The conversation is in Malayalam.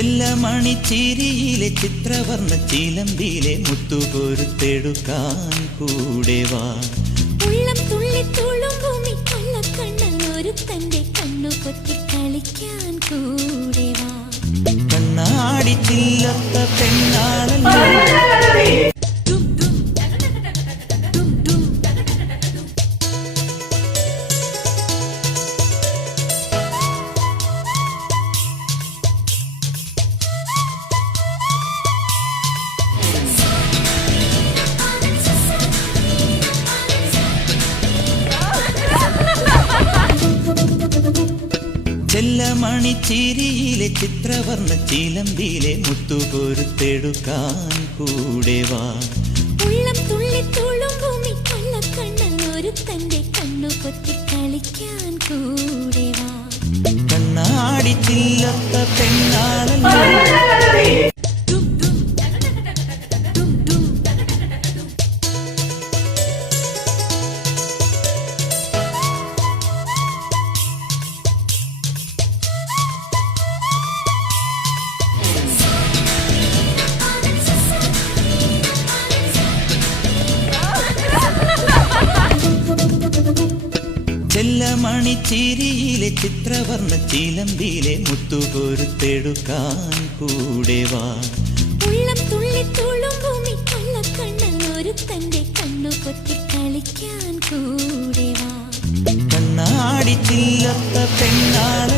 ചെല്ലമണിച്ചിരിയിലെ ചിത്രവർണ്ണ ചിലമ്പിലെ മുത്തുകൊരുത്തെടുക്കാൻ കൂടെ വാ. ഉള്ളം തുള്ളി തുളുമ്പുമി കൊല്ലക്കണ്ണൻ ഒരു തന്റെ കണ്ണു കൊത്തി കളിക്കാൻ കൂടെ വാ. കണ്ണാടി ചില്ലത്ത പെണ്ണാളല്ലോ ചെല്ലമണിച്ചിരിയിലെ ചിത്രവർണ്ണ ചിലമ്പിലെ മുത്തുകൊരുത്തെടുക്കാൻ കൂടെ വാ. ഉള്ളം തുള്ളി തുളുമ്പുമി കൊല്ലക്കണ്ണൻ ഒരു തന്റെ കണ്ണു കൊത്തി കളിക്കാൻ കൂടെ വാ. കണ്ണാടി ചില്ലത്ത പെണ്ണാളല്ലോ ചെല്ലമണിച്ചിരിയിലെ ചിത്രവർണ്ണ ചിലമ്പിലെ മുത്തുകൊരുത്തെടുക്കാൻ കൂടെ വാ. ഉള്ളം തുള്ളി തുളുമ്പുമി കൊല്ലക്കണ്ണൻ ഒരു തന്റെ കണ്ണു കൊത്തി കളിക്കാൻ കൂടെ വാ. കണ്ണാടി ചില്ലത്ത പെണ്ണാളല്ലോ